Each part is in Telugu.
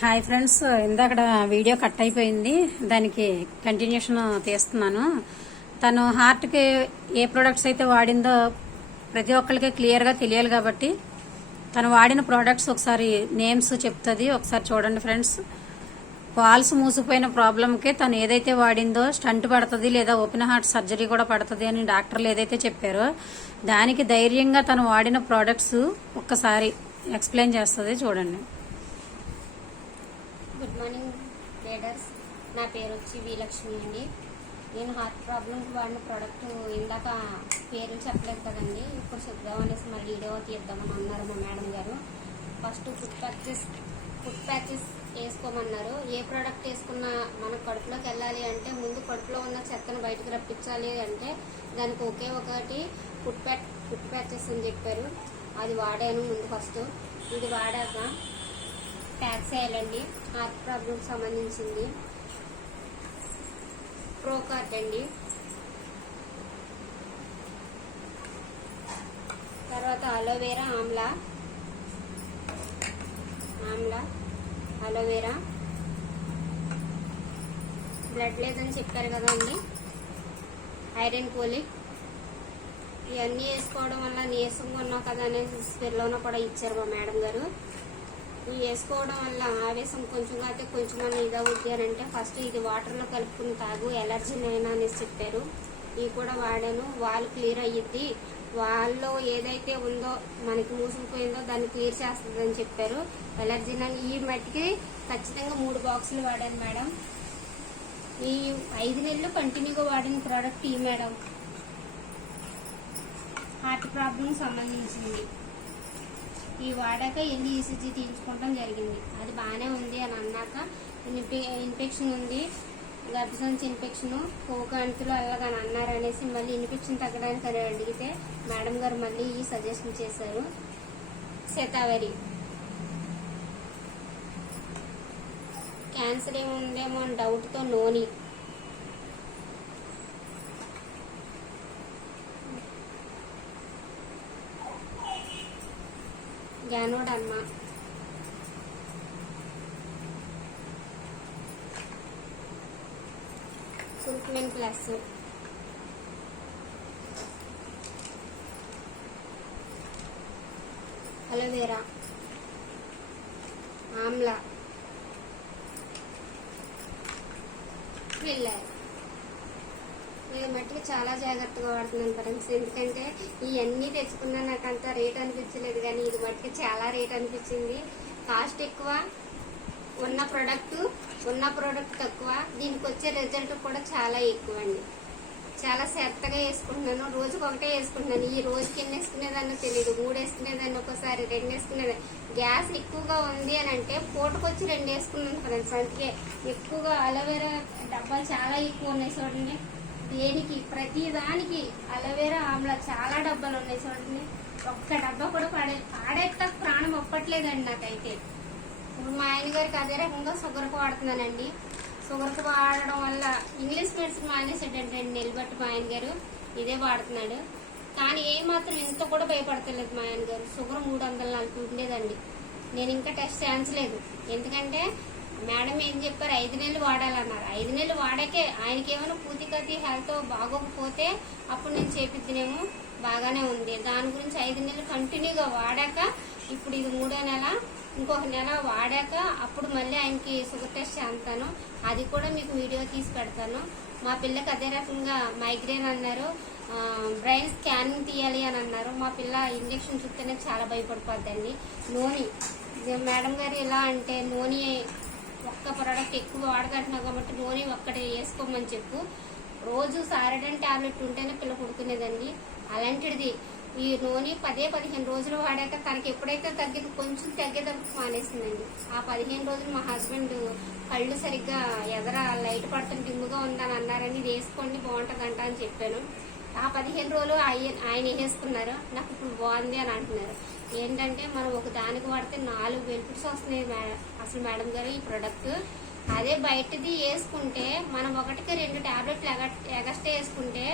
హాయ్ ఫ్రెండ్స్, ఇందాక వీడియో కట్ అయిపోయింది. దానికి కంటిన్యూషన్ తీస్తున్నాను. తను హార్ట్కి ఏ ప్రొడక్ట్స్ అయితే వాడిందో ప్రతి ఒక్కరికి క్లియర్గా తెలియాలి కాబట్టి తను వాడిన ప్రోడక్ట్స్ ఒకసారి నేమ్స్ చెప్తుంది. ఒకసారి చూడండి ఫ్రెండ్స్. వాల్స్ మూసిపోయిన ప్రాబ్లంకి తను ఏదైతే వాడిందో స్టంట్ పడుతుంది లేదా ఓపెన్ హార్ట్ సర్జరీ కూడా పడుతుంది అని డాక్టర్లు ఏదైతే చెప్పారో దానికి ధైర్యంగా తను వాడిన ప్రోడక్ట్స్ ఒక్కసారి ఎక్స్ప్లెయిన్ చేస్తుంది. చూడండి. Good morning traders. నా పేరు వచ్చి వీలక్ష్మి అండి. నేను హార్ట్ ప్రాబ్లంకి వాడిన ప్రోడక్ట్ ఇందాక పేరు చెప్పలేదు కదండి, ఇప్పుడు చెప్దామనేసి మళ్ళీ వీడియో తీద్దామని అన్నారు మా మేడం గారు. ఫస్ట్ ఫుడ్ ప్యాచెస్ వేసుకోమన్నారు. ఏ ప్రోడక్ట్ వేసుకున్నా మన కడుపులోకి వెళ్ళాలి అంటే ముందు కడుపులో ఉన్న చెత్తను బయటకు రప్పించాలి అంటే దానికి ఒకే ఒకటి ఫుడ్ ప్యాచెస్ అని చెప్పారు. అది వాడాను ముందు. ఫస్ట్ ఇది వాడాక ప్యాక్ చేయాలండి. హార్ట్ ప్రాబ్లం సంబంధించింది ప్రోకార్డ్ అండి. తర్వాత అలోవేరా, అలోవేరా, బ్లడ్ లేదని చెప్పారు కదా అండి, ఐరన్ పోలిక్. ఇవన్నీ వేసుకోవడం వల్ల నీరసంగా ఉన్నావు కదా అనేసి స్పెల్లోనూ కూడా ఇచ్చారు మా మేడం గారు. ఇవి వేసుకోవడం వల్ల ఆవేశం కొంచెం అయితే కొంచెం ఇదవుద్ది అని అంటే ఫస్ట్ ఇది వాటర్లో కలుపుకుని తాగు, ఎలర్జీ అయినా అనేసి చెప్పారు. ఇవి కూడా వాడాను. వాళ్ళు క్లియర్ అయ్యిద్ది, వాళ్ళలో ఏదైతే ఉందో మనకి మూసుకుపోయిందో దాన్ని క్లియర్ చేస్తుంది అని చెప్పారు. ఎలర్జీ ఈ మట్టికి ఖచ్చితంగా 3 బాక్సులు వాడాను మేడం. ఈ 5 నెలలు కంటిన్యూగా వాడిన ప్రోడక్ట్ ఈ మేడం. హార్ట్ ప్రాబ్లం సంబంధించింది. ఈ వాడాక ఎన్ని ఈసీజీ తీయించుకోవడం జరిగింది. అది బాగానే ఉంది అని అన్నాక ఇన్ఫెక్షన్ ఉంది, గర్భసంచి ఇన్ఫెక్షన్, కోకాంతులు అలాగని అన్నారు అనేసి మళ్ళీ ఇన్ఫెక్షన్ తగ్గడానికి అని అడిగితే మేడం గారు మళ్ళీ ఈ సజెషన్ చేశారు. శతావరి క్యాన్సర్ ఏముందేమో అని డౌట్తో నోని, గ్యానోడర్మ, సుల్క్మెన్ ప్లస్, అలోవేరా, ఆమ్లా, ఫిల్లర్. నేను మట్టికి చాలా జాగ్రత్తగా వాడుతున్నాను ఫ్రెండ్స్. ఎందుకంటే ఇవన్నీ తెచ్చుకున్నా నాకు అంత రేట్ అనిపించలేదు, కానీ ఇది మట్టికి చాలా రేట్ అనిపించింది. కాస్ట్ ఎక్కువ, ఉన్న ప్రోడక్ట్ తక్కువ, దీనికి వచ్చే రిజల్ట్ కూడా చాలా ఎక్కువ అండి. చాలా శ్రద్ధగా వేసుకుంటున్నాను. రోజుకి ఒకటే వేసుకుంటున్నాను. ఈ రోజుకి ఎన్ని వేసుకునేదాన్నో తెలియదు. 3 వేసుకునేదాన్ని, ఒకసారి 2 వేసుకునేదాన్ని. గ్యాస్ ఎక్కువగా ఉంది అని అంటే పూటకొచ్చి 2 వేసుకున్నాను ఫ్రెండ్స్. అందుకే ఎక్కువగా అలోవేరా డబ్బాలు చాలా ఎక్కువ ఉన్నాయి చూడండి. దేనికి ప్రతి దానికి అలోవేరా, ఆమ్లా చాలా డబ్బాలు ఉన్నాయి చూడండి. ఒక్క డబ్బా కూడా పాడేట ప్రాణం ఒప్పట్లేదండి నాకైతే. ఇప్పుడు మా ఆయన గారికి అదే రకంగా షుగర్కి వాడుతున్నానండి. షుగర్కి వాడడం వల్ల ఇంగ్లీష్ మెడిసిన్ మానేసాడంటే నిలబట్టి మా ఆయన గారు ఇదే వాడుతున్నాడు. కానీ ఏమాత్రం ఇంత కూడా భయపడతలేదు మా ఆయన గారు. షుగర్ 340 ఉండేదండి. నేను ఇంకా టెస్ట్ చేయించలేదు, ఎందుకంటే మేడం ఏం చెప్పారు, 5 నెలలు వాడాలన్నారు. 5 నెలలు వాడాకే ఆయనకి ఏమైనా పూతికతి హెల్త్ బాగోకపోతే అప్పుడు నేను చేపిద్దినేమో. బాగానే ఉంది. దాని గురించి 5 నెలలు కంటిన్యూగా వాడాక ఇప్పుడు ఇది 3వ నెల. ఇంకొక నెల వాడాక అప్పుడు మళ్ళీ ఆయనకి షుగర్ టెస్ట్ చేస్తాను. అది కూడా మీకు వీడియో తీసి పెడతాను. మా పిల్లకి అదే రకంగా మైగ్రేన్ అన్నారు, బ్రెయిన్ స్కానింగ్ తీయాలి అని అన్నారు. మా పిల్ల ఇంజక్షన్ చూస్తేనే చాలా భయపడిపోద్దండి. నూనె మేడం గారు ఎలా అంటే నూనె ఒక్క ప్రోడక్ట్ ఎక్కువ వాడకంటున్నావు కాబట్టి నూనె ఒక్కటి వేసుకోమని చెప్పు. రోజు సారడన్ టాబ్లెట్ ఉంటేనే పిల్ల పుడుకునేదండి. అలాంటిది ఈ నూనె 10-15 రోజులు వాడాక తనకి ఎప్పుడైతే తగ్గింది, కొంచెం తగ్గేదరకు మానేసిందండి. ఆ 15 రోజులు మా హస్బెండ్ కళ్ళు సరిగ్గా ఎదర లైట్ పడుతున్న దిమ్ముగా ఉందని అన్నారని ఇది వేసుకోండి బాగుంటుందంట అని చెప్పాను. ఆ 15 రోజులు ఆయన వేసుకున్నారు. నాకు ఇప్పుడు బాగుంది అని అంటున్నారు. ఏంటంటే మనం ఒక దానికి వాడితే 4 బెనిఫిట్స్ వస్తున్నాయి అసలు మేడం గారు ఈ ప్రొడక్ట్. అదే బయటది వేసుకుంటే మనం 1-2 టాబ్లెట్లు ఎగస్ట్రా వేసుకుంటే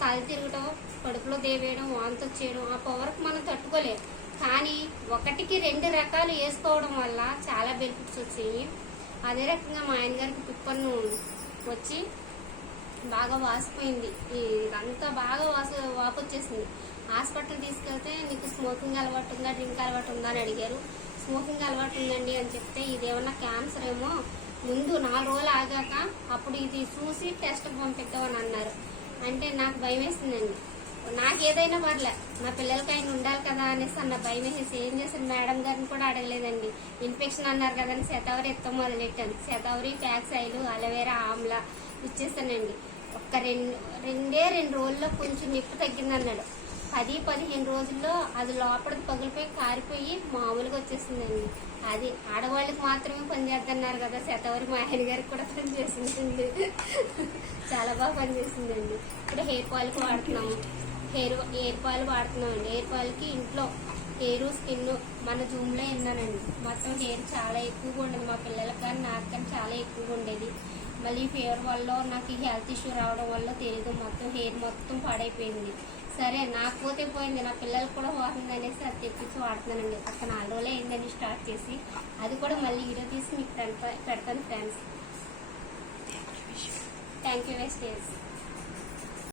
కళ్ళు తిరగడం, కడుపులో దేవేయడం, వాంతి వచ్చేయడం, ఆ పవర్కి మనం తట్టుకోలేము. కానీ ఒకటికి 2 రకాలు వేసుకోవడం వల్ల చాలా బెనిఫిట్స్ వచ్చాయి. అదే రకంగా మా ఆయన గారికి పిప్పన్ను వచ్చి బాగా వాసిపోయింది, ఇదంతా బాగా వాపు వచ్చేసింది. హాస్పిటల్ తీసుకెళ్తే నీకు స్మోకింగ్ అలవాటు ఉందా, డ్రింక్ అలవాటు ఉందా అని అడిగారు. స్మోకింగ్ అలవాటు ఉందండి అని చెప్తే ఇదేమన్నా క్యాన్సర్ ఏమో, ముందు 4 రోజులు ఆగాక అప్పుడు ఇది చూసి టెస్ట్ పంపిద్దామని అన్నారు. అంటే నాకు భయం వేసిందండి. నాకు ఏదైనా పర్లే, నా పిల్లలకి ఆయన ఉండాలి కదా అనేసి అన్న భయం వేసేసి ఏం చేశాను, మేడం గారిని కూడా అడగలేదండి. ఇన్ఫెక్షన్ అన్నారు కదా అని శతావరి ఎత్తం మొదలెట్టాను. Shatavari, packs oil, aloe vera, amla ఇచ్చేసానండి. ఒక్క 2 రోజుల్లో కొంచెం నొప్పి తగ్గిందన్నాడు. 10-15 రోజుల్లో అది లోపలికి పగిలిపోయి కారిపోయి మామూలుగా వచ్చేసిందండి. అది ఆడవాళ్ళకి మాత్రమే పనిచేద్దన్నారు కదా, శతావరి మా ఆయన గారికి కూడా పనిచేసిందండి. చాలా బాగా పనిచేసిందండి. ఇప్పుడు హెయిర్ పాల్కి వాడుతున్నాము, హెయిర్ పాలు వాడుతున్నామండి. హెయిర్ పాలకి ఇంట్లో హెయిర్, స్కిన్ మన జూమ్లో విన్నానండి. మొత్తం హెయిర్ చాలా ఎక్కువగా ఉండేది, మా పిల్లలకి కానీ నాకు కానీ చాలా ఎక్కువగా ఉండేది. మళ్ళీ ఫీవర్ వల్ల నాకు హెల్త్ ఇష్యూ రావడం వల్ల తెలియదు, మొత్తం హెయిర్ మొత్తం పాడైపోయింది. సరే నాకు పోతే పోయింది, నా పిల్లలకు కూడా పోతుంది అనేసి అది తెప్పించి వాడుతున్నానండి. ఒక 4 రోజులే అయిందని స్టార్ట్ చేసి, అది కూడా మళ్ళీ వీడియో తీసి మీకు పెడతాను ఫ్రెండ్స్. Thank you wastage.